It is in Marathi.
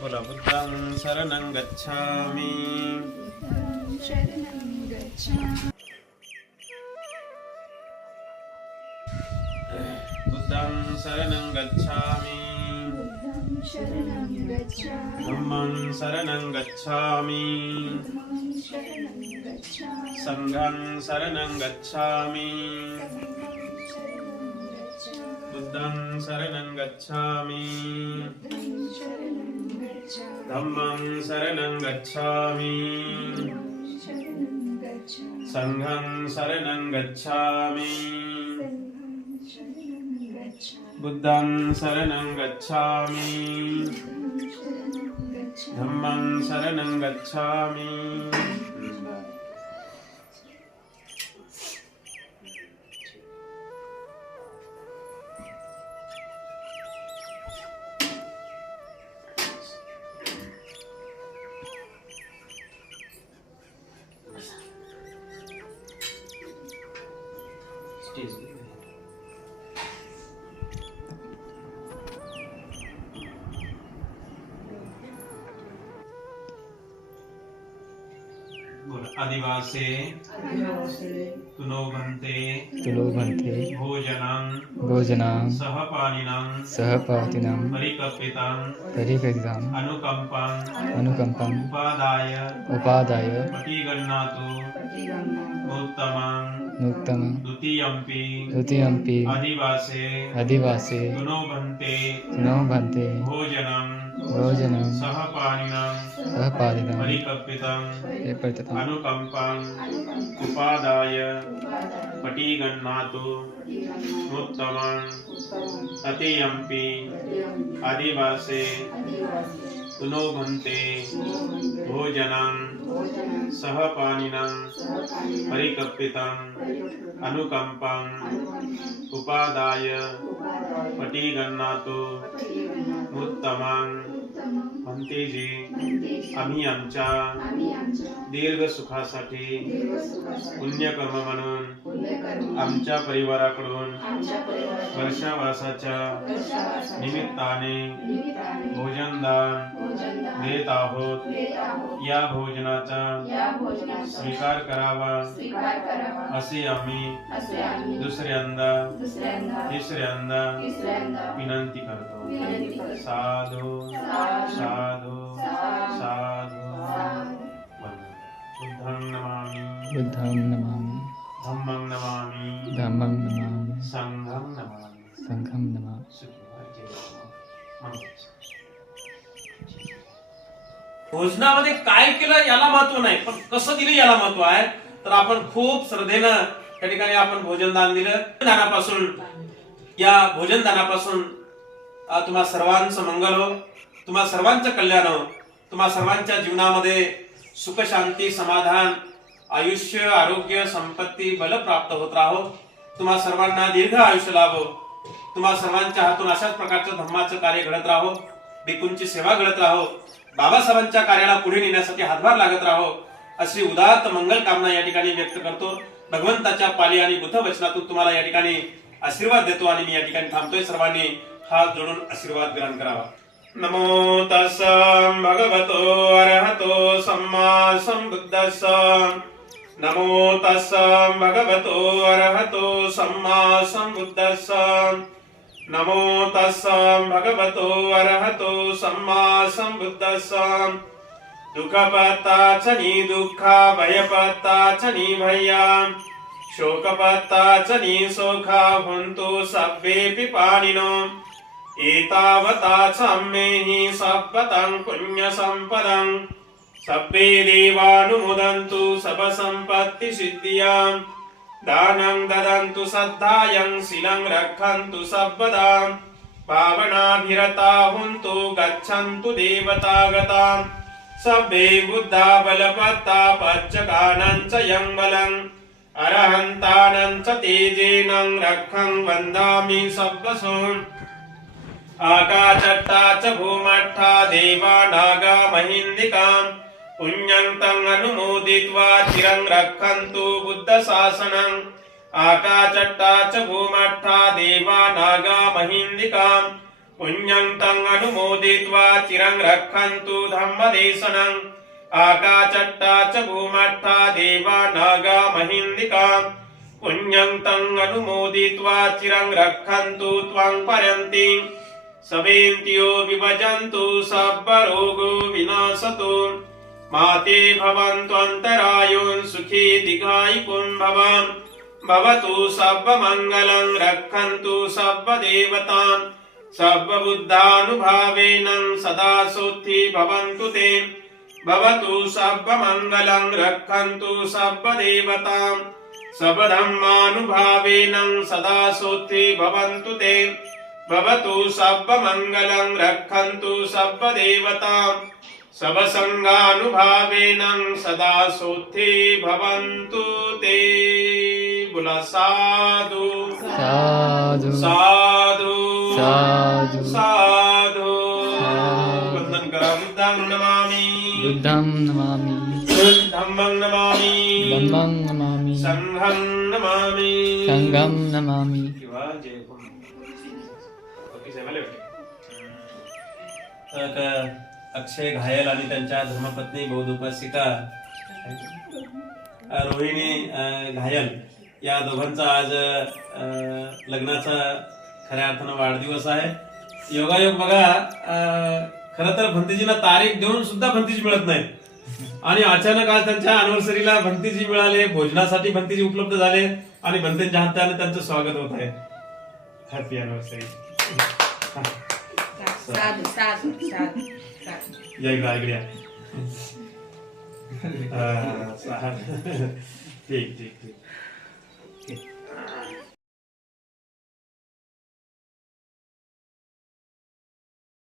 बोला बुद्धं शरणं गच्छामि शरणं गच्छामि बुद्धं शरणं गच्छामि बुद्धं शरणं गच्छामि धम्मं शरणं गच्छामि धम्मं शरणं गच्छामि सङ्घं शरणं गच्छामि संघं शरणं गच्छामि बुद्धं शरणं गच्छामि धम्मं शरणं गच्छामि धम्मं शरणं गच्छामि शरणं सङ्घं गच्छामि शरणं गच्छामि संघं शरणं गच्छामि बुद्धं शरणं गच्छामि शरणं गच्छामि धम्मं शरणं गच्छामि बोल. आदिवासे. तुनो भन्ते तुलोभन्ते. भोजनं भोजनां सहपानिनं सहपाठिनां परिकल्पितं परिकरिताम् अनुकम्पम्. अनुकम्पम्. उपादाय. उपादाय. पटिगणनातु उत्तमं नूतनं। द्वितीयम्पि द्वितीयम्पि आदिवासे। अधिवासे तुनो भन्ते नोभन्ते भोजनं। भोजनं। सहपानिनं सहपाठिनं परिकल्पितं। परिकरिताम् अनुकम्पम् उपादाय। पटिगणनातु उत्तमं। ततीयम्पि आदिवासे पुनोभन्ते। भोजनं सहपानिनं परिकल्पितम् अनुकम्पम् उपादाय पटीगन्नातु उत्तमं। भन्तेजी आम्ही आमच्या दीर्घ सुखासाठी पुण्यकर्म म्हणून आमच्या परिवाराकडून वर्षावासाच्या निमित्ताने भोजनदान देत आहोत. या भोजनाचा स्वीकार करावा. असे आम्ही दुसऱ्यांदा तिसऱ्यांदा विनंती करतो. साधू साधू साधू बुद्धं नमामि. बुद्धं नमामि. धम्मं नमामि। धम्मं नमामि। संघं नमामि। सङ्घं नमामि. भोजनामध्ये काय केलं याला महत्त्व नाही पण कसं दिलं याला महत्त्व आहे तर आपण खूप श्रद्धेनं त्या ठिकाणी आपण भोजनदान दिलं. दानापासून या भोजनदानापासून तुम्हा सर्वांचं मंगल हो तुम्हा सर्वांचं कल्याण हो तुम्हा सर्वांच्या जीवनामध्ये सुख शांती समाधान आयुष्य आरोग्य संपत्ती बल प्राप्त होत राहो. तुम्हा सर्वांना दीर्घ आयुष्य लाभो. तुम्हा सर्वांच्या हातून अशाच प्रकारचं धम्माचं कार्य घडत राहो. भिकूंची सेवा घडत राहो. बाबासाहेबांच्या कार्याला पुढे नेण्यासाठी हातभार लागत राहो. अशी उदात्त मंगल कामना या ठिकाणी व्यक्त करतो. भगवंताच्या पाली आणि बुद्ध वचनातून तुम्हाला या ठिकाणी आशीर्वाद देतो आणि मी या ठिकाणी थांबतोय. सर्वांनी हात जोडून आशीर्वाद ग्रहण करावा. नमो तस भगवतो अरहतो सम्मा संबुद्धस्स नमो तस भगवतो अरहतो सम्मा संबुद्धस्स नमो तस्स भगवतो अरहतो सम्मा संबुद्धस्स दुःखपत्ता च नि दुःखा भयपत्ता च नि भया। शोकपत्ता च नि शोखा भुन्तु सव्वेऽपि पाणिनो। एतावता च मेहि सपतं पुण्यसम्पदम् सब्बे देवानुमोदन्तु सबसम्पत्तिसिद्धियाम् दानं ददन्तु सद्धायं शिलं रक्षन्तु सर्वदा पावनाभिरता हुन्तु गच्छन्तु देवतागता सब्बे बुद्धा बलपत्ता पच्चकानं च यं बलम् अरहन्तानं च तेजेनं रक्षं वन्दामि सब्बसुम् आकाशट्टा च भूमट्टा देवा नागा महिन्दिकाम् పుణ్యంతం అనుమోదిత్వా చిరం రక్షంతు బుద్ధ శాసనం. ఆకాచట్టా చ భూమట్టా దేవా నాగా మహిందికాం. పుణ్యంతం అనుమోదిత్వా చిరం రక్షంతు ధర్మదేశనం. ఆకాచట్టా చ భూమట్టా దేవా నాగా మహిందికాం. పుణ్యంతం అనుమోదిత్వా చిరం రక్షంతు త్వం పరంతి. సవేంత్యో విభజంతు వినాశతు. माते भवन्त्वन्तरायोन् सुखी दीघायिकुन् भवान् भवतु सर्वमङ्गलं रक्षन्तु सर्वदेवतान् सर्वबुद्धानुभावेन सदा सोत्थि भवन्तु ते भवतु सर्वमङ्गलं रक्षन्तु सर्वदेवताम् सर्वधर्मानुभावेन सदा सोत्थि भवन्तु ते भवतु सर्वमङ्गलं रक्षन्तु सर्वदेवताम् सबसङ्गानुभावेन सदा सोत्थे भवन्तु ते। बोला साधु। साधु। साधु। साधु। साधु। साधु. वंदन करा बुद्धं नमामि। बुद्धं नमामि। धम्मं नमामि। धम्मं नमामि। संघं नमामि। संगम नमामि। किंवा जय हो. ओके. तर अक्षय घायल आणि त्यांच्या धर्मपत्नी बौद्ध उपासिका रोहिणी घायल या दोघांचा आज लग्नाचा खऱ्या अर्थानं वाढदिवस आहे. योगायोग बघा खर तर भंतीजीला तारीख देऊन सुद्धा भंतीजी मिळत नाहीत. आणि अचानक आज त्यांच्या अनिव्हर्सरीला भंतीजी मिळाले भोजनासाठी भंतीजी उपलब्ध झाले आणि भंतींच्या हाताने त्यांचं स्वागत होत आहे. हॅपी अनिव्हर्सरी साधू साधू साधू. या इकडे इकडे. हा, ठीक ठीक ठीक